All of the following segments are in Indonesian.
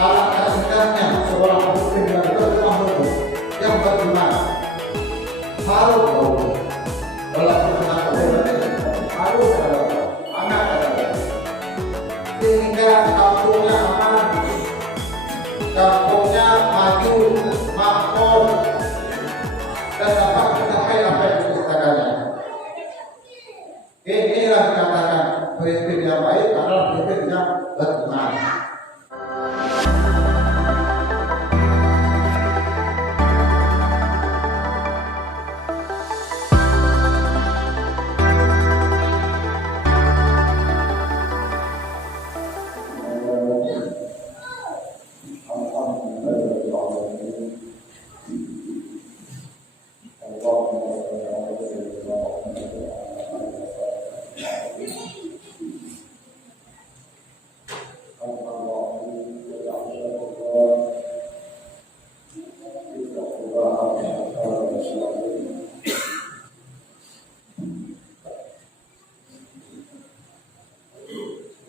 alangkah indahnya seorang pemimpin yang bertahun yang beriman harus tahu walaupun harus anak sehingga kampungnya aman, kampungnya maju, makmur, dan dapat mencapai apa yang dicita-citakannya. Inilah dikatakan pemimpin yang baik adalah pemimpin yang beriman.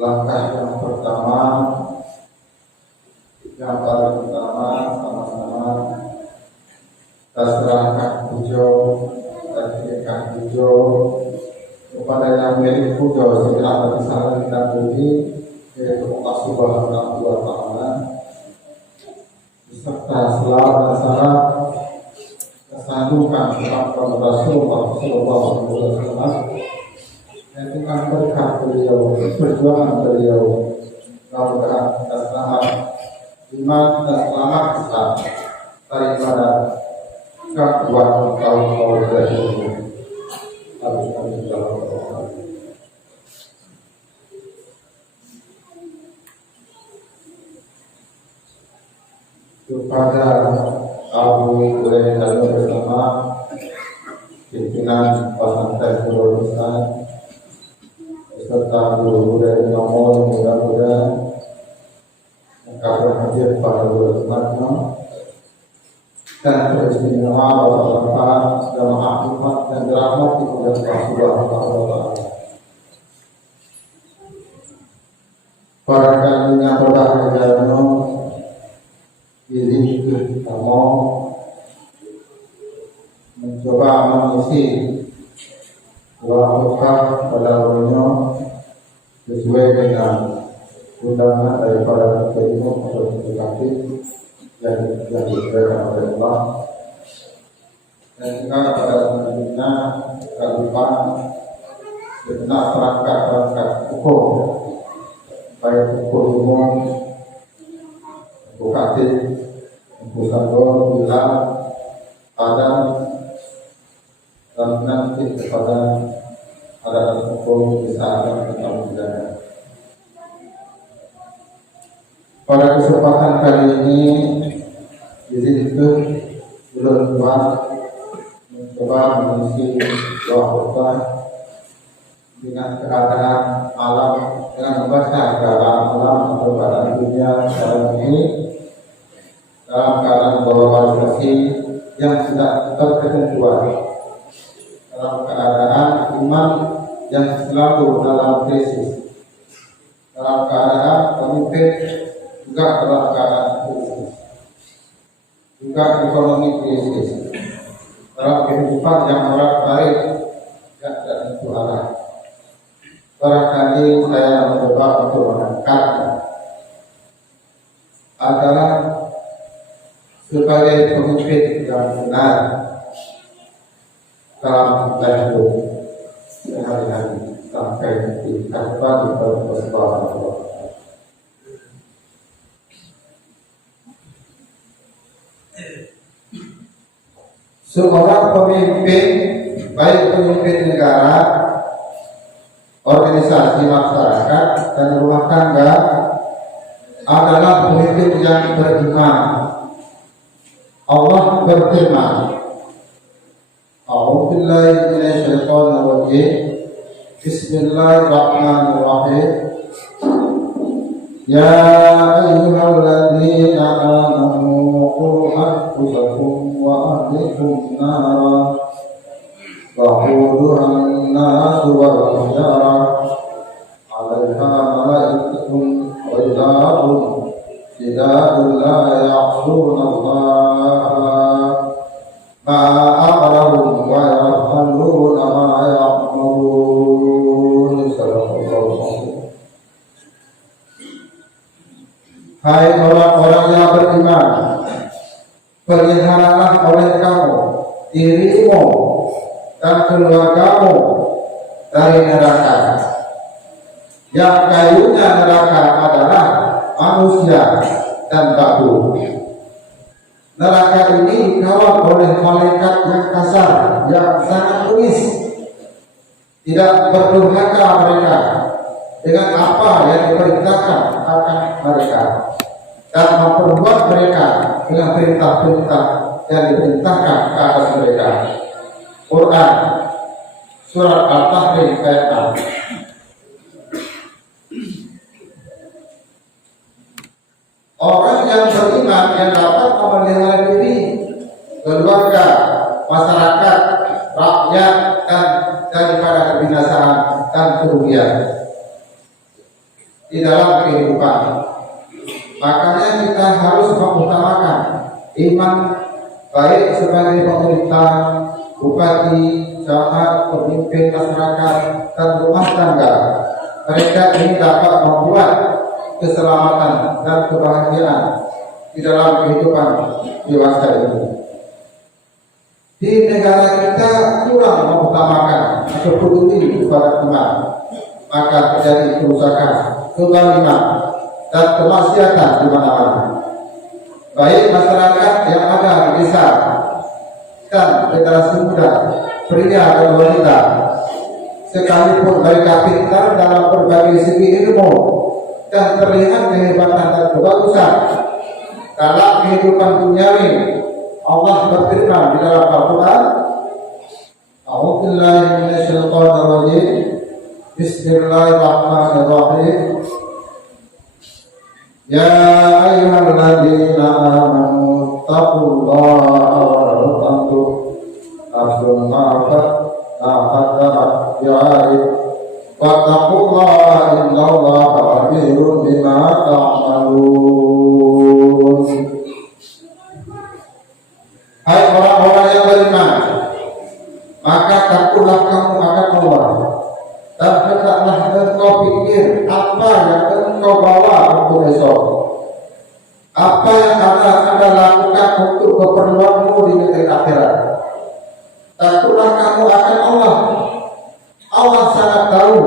Langkah yang pertama, yang paling utama, sama-sama kita serahkan pujo dan berikan pujo kepada yang milik pujo segala besar kita puji, yaitu Allah Subhanahu wa Ta'ala, beserta selawat dan salam kesandukan kepada Rasulullah Sallallahu Alaihi Wasallam. Itu kan berkat beliau, perjuangan beliau, mudah-mudahan kita selamat iman dan selamat Islam daripada gangguan kaum jahil. Kepada Abu Hurairah dan bersama pimpinan pesantren Nurul Islam serta guru dari nomor mudah-mudahan engkau berhadir pada bulan Ramadan dan beristimewa bermanfaat dan rahmat dan rahmat di bulan Ramadan. Para kalinya berbahagia diri kamu mencoba mengisi doa pada umumnya sesuai dengan undangan daripada ketua atau ketua yang diberikan oleh Allah, dan juga pada selanjutnya kehidupan segenap perangkat hukum baik hukum umum, bukatif, bukanlah bila pada dan nanti kepada ada hukum bisa akan kita menjaga. Pada kesempatan kali ini, izin itu belum buat mencoba mengisi doa khutbah dengan keadaan alam, dengan membaca keadaan alam atau keadaan dunia sekarang ini dalam keadaan globalisasi yang tidak terketentuan, dalam keadaan iman yang selalu dalam krisis, dalam keadaan pemimpin juga dalam keadaan krisis, juga ekonomi krisis, dalam kehidupan yang orang baik yang tidak tentu arah. Barangkali saya mencoba untuk mengangkat adalah sebagai pemimpin yang benar dalam hidup sehari-hari sampai di kantor di persoalan. Seorang pemimpin, baik pemimpin negara, organisasi masyarakat, dan rumah tangga, adalah pemimpin yang beriman. Allah berfirman, A'udzu billahi minasyaitonir rajim. Bismillahirrahmanirrahim. Ya ayyuhalladzina amanu qu anfusakum wa ahlikum nara waquduha an-nas wal hijarah 'alaiha malaikatun ghilazun la ya'suna Allah ma amarahum wa yaf'aluna ma ya'murun. Hai orang-orang yang beriman, peliharalah oleh kamu dirimu dan keluargamu dari neraka. Yang kayunya neraka adalah manusia dan batu. Neraka ini dikawal oleh malaikat yang kasar, yang sangat bengis. Tidak berdurhaka mereka dengan apa yang diperintahkan akan mereka, dan memperbuat mereka dengan perintah-perintah yang diperintahkan ke atas mereka. Quran Surat Al-Tahrim ayat 6. Orang yang beriman yang dapat memelihara diri, keluarga, masyarakat, rakyat dan daripada kebinasaan dan kerugian di dalam kehidupan. Makanya kita harus mengutamakan iman baik sebagai pemerintah, bupati, camat, pemimpin masyarakat dan rumah tangga. Mereka ini dapat membuat keselamatan dan kebahagiaan di dalam kehidupan dewasa ini. Di negara kita kurang mengutamakan atau produktif kepada iman, maka terjadi kerusakan, kezaliman dan kemaksiatan di mana-mana. Baik masyarakat yang ada di desa dan generasi muda, pria dan wanita, sekalipun mereka pintar dalam berbagai segi ilmu dan terlihat kehebatan dan kebagusan dalam kehidupan duniawi, Allah berfirman di dalam Al-Quran, A'udzubillahi minasyaitonir rajim, Bismillahirrahmanirrahim. Ya ayyuhalladzina amanu taqullaha wa tanzur nafsun ma qaddamat lighad wattaqullaha innallaha khabirun bima ta'malun. Hai orang-orang yang beriman, maka takutlah kamu akan Allah, dan hendaklah engkau pikir apa yang engkau bawa untuk besok, apa yang Anda lakukan untuk keperluanmu di negeri akhirat. Takutlah kamu akan Allah. Allah sangat tahu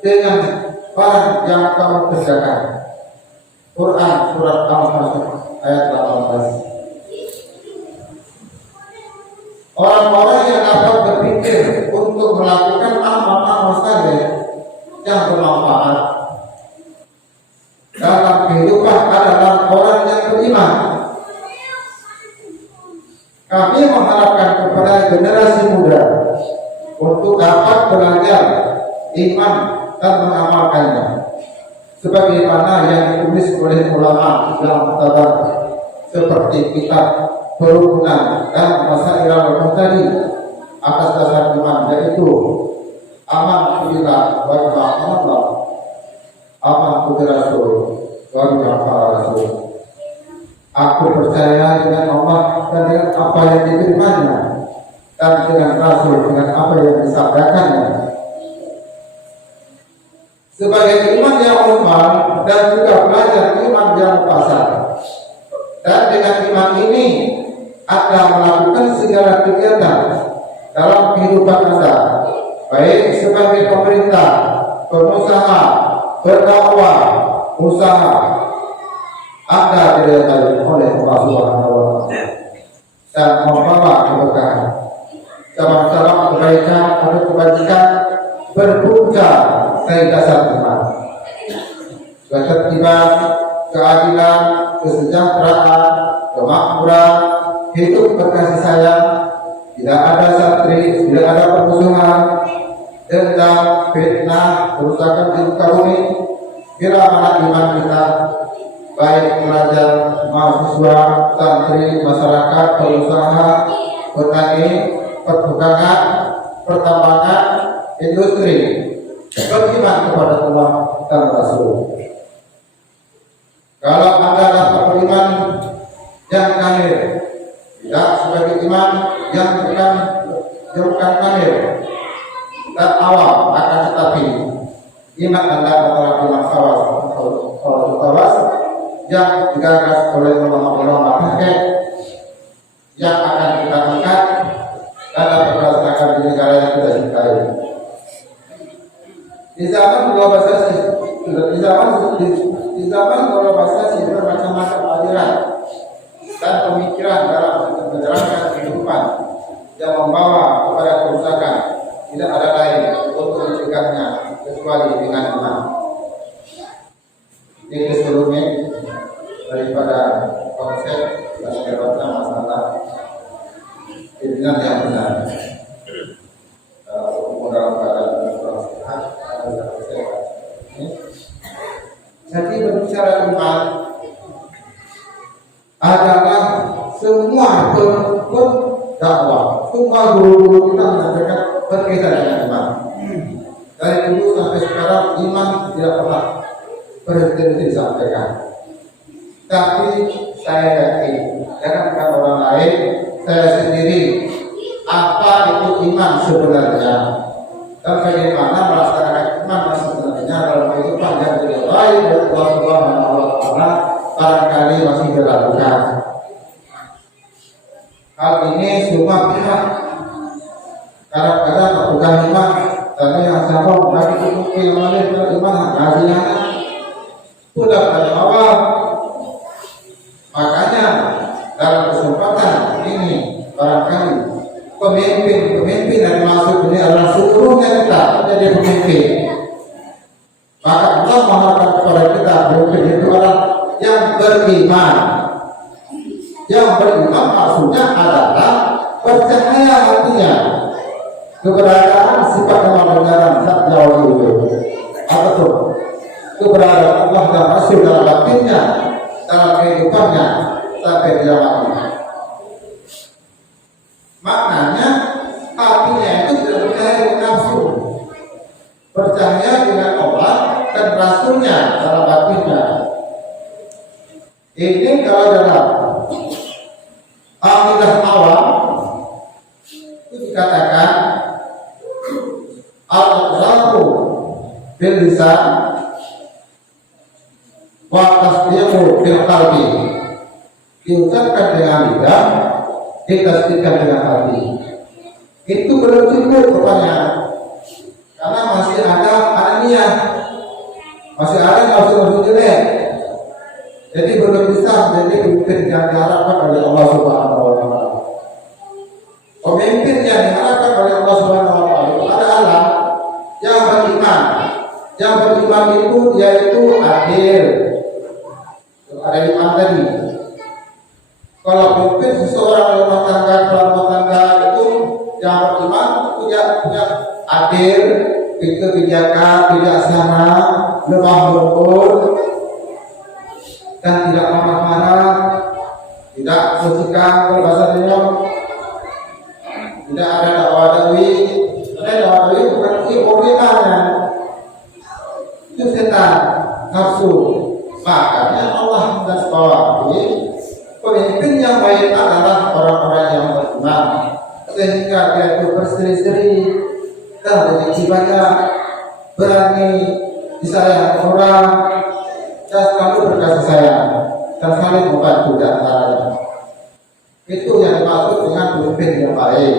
dengan barang yang kamu kerjakan. Quran Surat Al-Fatihah ayat 18. Orang-orang yang dapat berpikir untuk melakukan amal-amal saleh yang bermanfaat dalam kehidupan adalah orang yang beriman. Kami mengharapkan kepada generasi muda untuk dapat belajar iman dan mengamalkannya, sebagaimana yang ditulis oleh ulama dalam kitab seperti kitab Perukunan dan Masail al-Muhtadi atas dasar iman, yaitu aman billah wa ta'ala, aman bil rasul wa rasul. Aku percaya dengan Allah dan dengan apa yang diterimanya, dan dengan Rasul dengan apa yang disabdakannya. Sebagai iman yang umum dan juga belajar iman yang pasar. Dan dengan iman ini akan melakukan segala kegiatan dalam kehidupan Anda, baik sebagai pemerintah, pengusaha, berdakwah, usaha. Anda diridhai oleh Allah Subhanahu wa Ta'ala dan membawa keberkahan. Salam-salam kebaikan atau kebajikan berpunca dari dasar iman. Ketertiban, keadilan, kesejahteraan, kemakmuran, hidup berkasih sayang, tidak ada satri, tidak ada permusuhan, dendam, fitnah, kerusakan di muka bumi. Bila mana iman kita, baik pelajar, mahasiswa, santri, masyarakat, pengusaha, petani, perdagangan, pertambangan, industri, beriman kepada Allah dan Rasul. Kalau Anda iman yang kamil, tidak sebagai iman yang bukan kamil dan awam, akan tetapi iman adalah iman khawas yang digagas oleh ulama-ulama fikih yang akan kita angkat dalam berdasarkan di negara yang kita cintai. Di zaman globalisasi bermacam-macam aliran dan pemikiran dalam menjalankan kehidupan yang membawa kepada kerusakan, tidak ada lain untuk mencegahnya kecuali dengan iman. Ini sebelumnya daripada konsep dan berbaca masalah pimpinan yang benar. Dalam keadaan sehat, jadi berbicara iman adalah semua dakwah, semua guru-guru kita mengajarkan berkaitan dengan iman. Dari dulu sampai sekarang iman tidak pernah berhenti disampaikan. Tapi saya yakin, jangan bukan orang lain, saya sendiri, apa itu iman sebenarnya dan bagaimana melaksanakan iman sebenarnya dalam kehidupan yang tidak baik dan Allah Subhanahu wa Ta'ala barangkali masih dilakukan. Hal ini semua pihak kadang-kadang bukan iman, tapi yang sama bagi itu yang mana iman hasilnya sudah pada awal. Makanya dalam kesempatan ini barangkali pemimpin yang masuk ini adalah seluruhnya kita menjadi pemimpin. Maka Allah mengharapkan kepada kita pemimpin itu adalah yang beriman. Yang beriman maksudnya adalah percaya hatinya keberadaan sifat kebenaran zat jauh itu, atau keberadaan Allah dan Rasul dalam batinnya, dalam kehidupannya sampai dia mati. Maknanya hatinya itu tidak percaya dengan nafsu, percaya dengan Allah dan Rasulnya dalam batinnya. Ini kalau dalam akidah awam itu dikatakan al-iqraru bil lisan wa tasdiqu bil qalbi, diucapkan dengan lidah, ditasdikkan dengan hati. Itu belum cukup rupanya, karena masih ada niat, masih ada nafsu jelek. Jadi belum bisa menjadi pemimpin yang diharapkan oleh Allah Subhanahu wa Ta'ala. Pemimpin yang diharapkan oleh Allah Subhanahu wa Ta'ala adalah yang beriman. Yang beriman itu yaitu adil. Ada iman tadi. Kalau pemimpin seseorang rumah tangga itu yang beriman punya adil, kebijakan, bijaksana, lemah lembut, dan tidak marah-marah, tidak mencegah bahasanya, tidak ada dakwa-dakwi. Ada dakwa-dakwi bukan kemuliaannya, itu setan, nafsu. Makanya Allah menggarisbawahi pemimpin yang baik adalah orang-orang yang beriman, sehingga dia itu berseri-seri dan rezeki banyak, berani disayang orang, dan selalu berkasih sayang dan saling membantu dan antaranya. Itu yang dimaksud dengan pemimpin yang baik,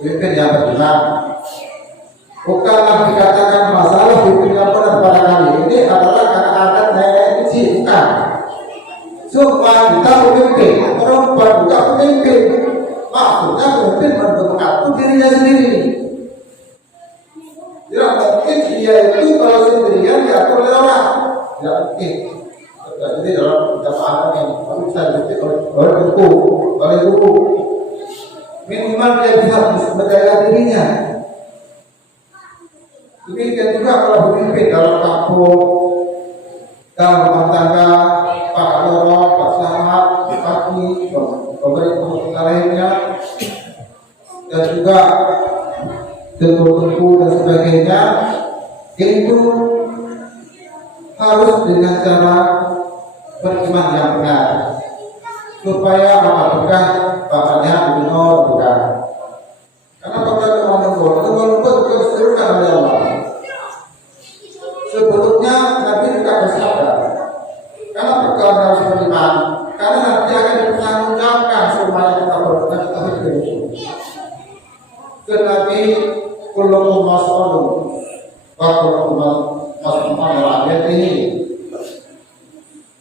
pemimpin yang beriman. Bukanlah dikatakan masalah pemimpin yang benar pada kali ini adalah karena adat nenek ini, bukan. Semua kita pemimpin, perempuan juga pemimpin. Maksudnya pemimpin mengatur dirinya sendiri. Tidak mungkin dia itu kalau sendirian diatur oleh orang. Tidak mungkin. Jadi dalam jamaah ini, kami bisa dipimpin oleh guru. Minimal dia bisa menjaga dirinya. Demikian juga kalau pemimpin dalam kampung, dalam rumah tangga, Pak Loro, Pak Selamat, Pak Pagi, pemerintah lainnya, dan juga tentu dan sebagainya, itu harus dengan cara beriman yang benar, supaya apabila bapaknya benar bukan. Karena pada orang lembut juga diserukan oleh Allah. Sebelumnya Nabi juga bersabda, karena perkara harus beriman, karena nanti akan dipertanggungjawabkan semuanya kita berbuat kita hidup. Tetapi kullukum mas'ulun wa kullukum mas'ulun ala ini.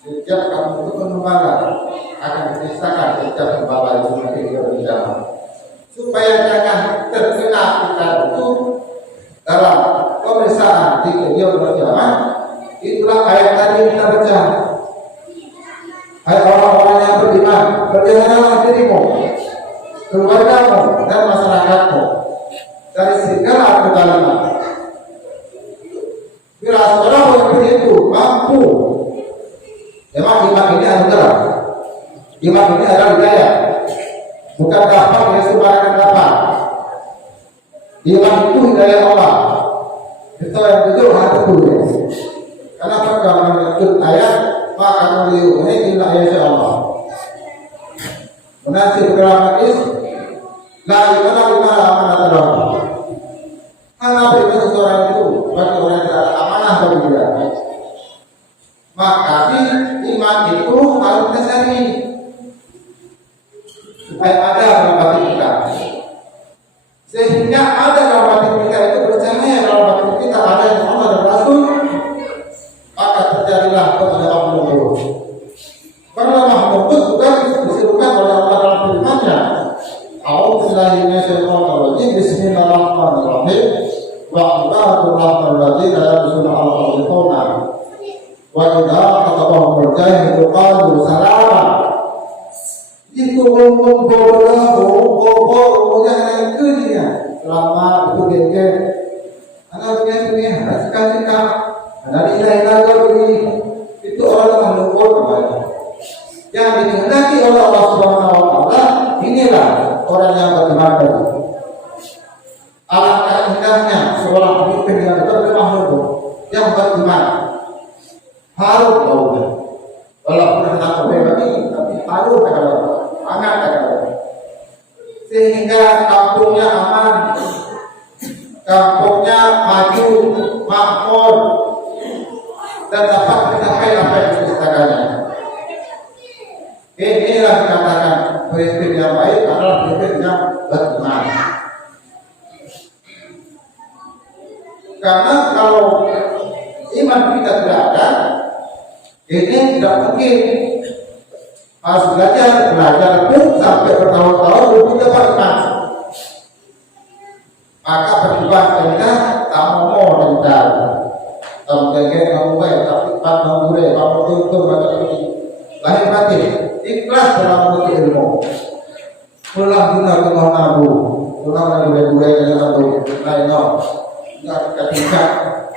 Setiap kamu itu pengembala akan dipisahkan setiap pengembala itu nanti berjalan. Supaya jangan terkena kita itu dalam pemeriksaan di kemudian berjamaah. Itulah ayat tadi kita baca. Hai orang-orang yang beriman, berjalanlah dirimu, keluargamu dan masyarakatmu dari segala kezaliman. Bila seorang yang begitu mampu, memang iman ini anugerah. Iman ini adalah hidayah, bukan dapat yang sembarangan dapat. Iman itu hidayah Allah. Kita yang jujur hati dulu. Karena kalau menyebut ayat, maka ini illa ya Allah. Menasib dramatis, la ilaha illallah. Karena beriman seorang itu bagi orang yang tidak amanah bagi dia. Maka iman itu harus dicari supaya ada dalam hati kita, sehingga ada dalam hati kita itu percaya dalam hati kita ada yang Allah dan Rasul, maka terjadilah kepada menurut. Karena menurut juga disebutkan oleh Allah dalam firman-Nya. A'udzubillahi minasyaitonir rajim. Bismillahirrahmanirrahim. Wa ibadur rahmanir rahim la yusuna al-qawla. Wa idza qatabahum al-jahilu qalu salama. Itu bodoh yang dunia selama itu gege. Anaknya dunia suka-suka. Anak ilah itu orang mengukur kepada yang dikehendaki oleh Allah Subhanahu Wa Taala. Inilah orang yang beriman tadi. Alangkah indahnya seorang pemimpin yang bermakhluk yang beriman. Harus baunya. Walaupun tidak berbeda, tapi harus ada sangat ada. Sehingga kampungnya aman, kampungnya maju, makmur, dan dapat mencapai apa yang disediakannya. Inilah dikatakan pemimpin yang baik adalah pemimpin yang beriman. Karena kalau iman kita tidak ada, ini tidak mungkin. Harus belajar pun sampai bertahun-tahun belum dapat iman. Maka berubah kita tak mau mental. Kamu dengar kamu baik, tapi kamu boleh, kamu tuntut baca ini. Lahir batin, ikhlas dalam menuntut ilmu. Pulang guna rumah nabu, pulang lagi boleh dengan nabu, lain ketika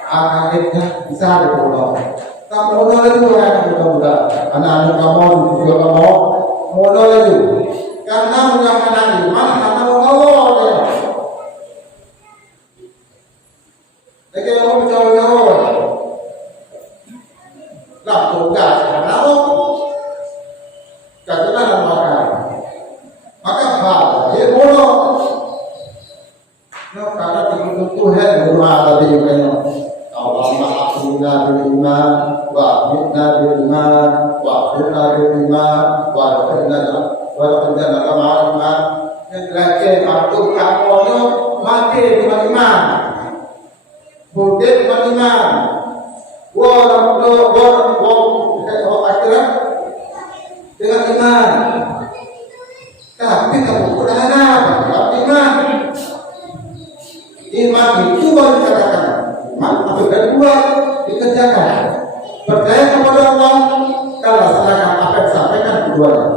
anak-anaknya bisa dipulang. Kamu modal itu orang muda-muda, anak-anak kamu juga kamu modal itu. Karena menyampaikan iman, karena Allah dia. Jadi kamu jauh-jauh. Lah tugas karena Allah. Karena maka dia bodoh. Nah, karena begitu Tuhan berdoa tadi katanya. Allahumma akhirna bil iman wa akhirna bil iman wa akhirna bil iman wa akhirna ma'al iman. Yang terakhir waktu kamu mati dengan iman. Budi dengan iman. Akhirat dengan iman. Tapi kamu sudah ada iman. Iman itu baru dikatakan. Iman atau kedua dikerjakan. Percaya kepada Allah, kalau laksanakan apa yang disampaikan keduanya.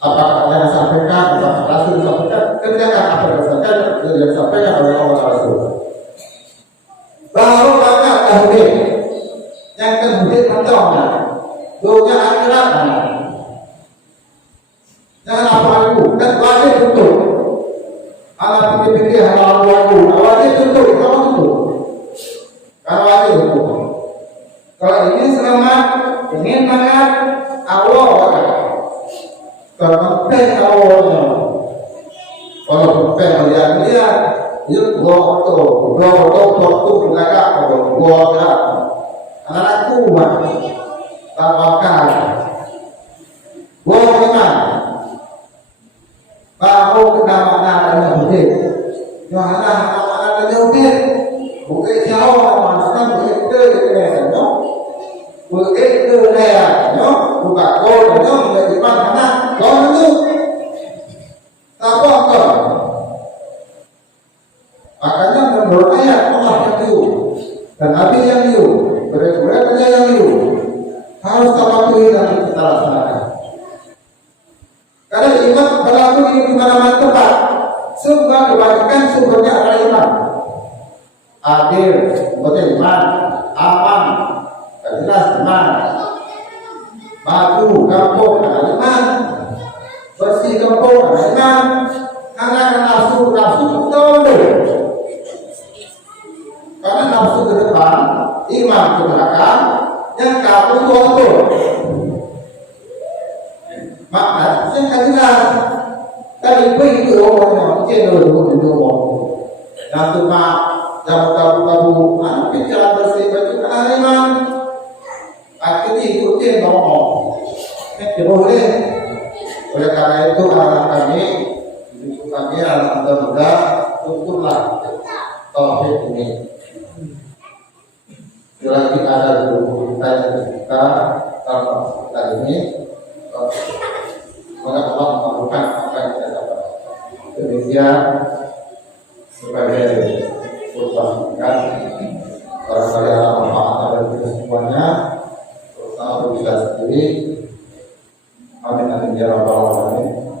Apakah yang disampaikan, apakah Rasul disampaikan, kerjakan apa yang disampaikan oleh Allah Rasul. Baru banyak tauhid. Yang tauhid contohnya dunia akhirat. Jangan apa aku dan wajib betul. Anak pikir halal aku, wajib betul, kamu betul. Kalau wajib betul. Kalau ingin selamat, ingin makan, awal penting awalnya. Kalau pengen lihat itu gua tuh belakang kalau gua kan anakku mah tawakkal gua gimana bahu kenapa ada mungkin yang ada mungkin bukan jauh mana bukan itu no bukan itu no bukan kau no bukan di mana kau itu apa kau makanya menurut ayat Allah yang itu dan Nabi yang itu berat-beratnya yang itu harus tawakkul dan kita laksanakan. Karena iman berlaku di mana-mana tempat. Semua kebanyakan sumbernya adalah iman. Adil, betul iman, aman, jelas iman. Maju kampung adalah iman, bersih kampung adalah iman. Anak nafsu betul. Karena nafsu ke depan, iman ke belakang, yang kabur itu makna yang kan jelas. Tadi itu orang yang yang cuma tabu anak bicara bersih baju iman. Akhirnya ikutin ngomong. Boleh. Oleh karena itu anak kami, anak muda untuklah tauhid ini. Lagi ada guru kita ini mengapa melakukan apa yang kita dapat. Demikian sebagai perubahan barangkali ada manfaat dari kita semuanya, terutama bagi kita sendiri. Amin amin ya rabbal alamin.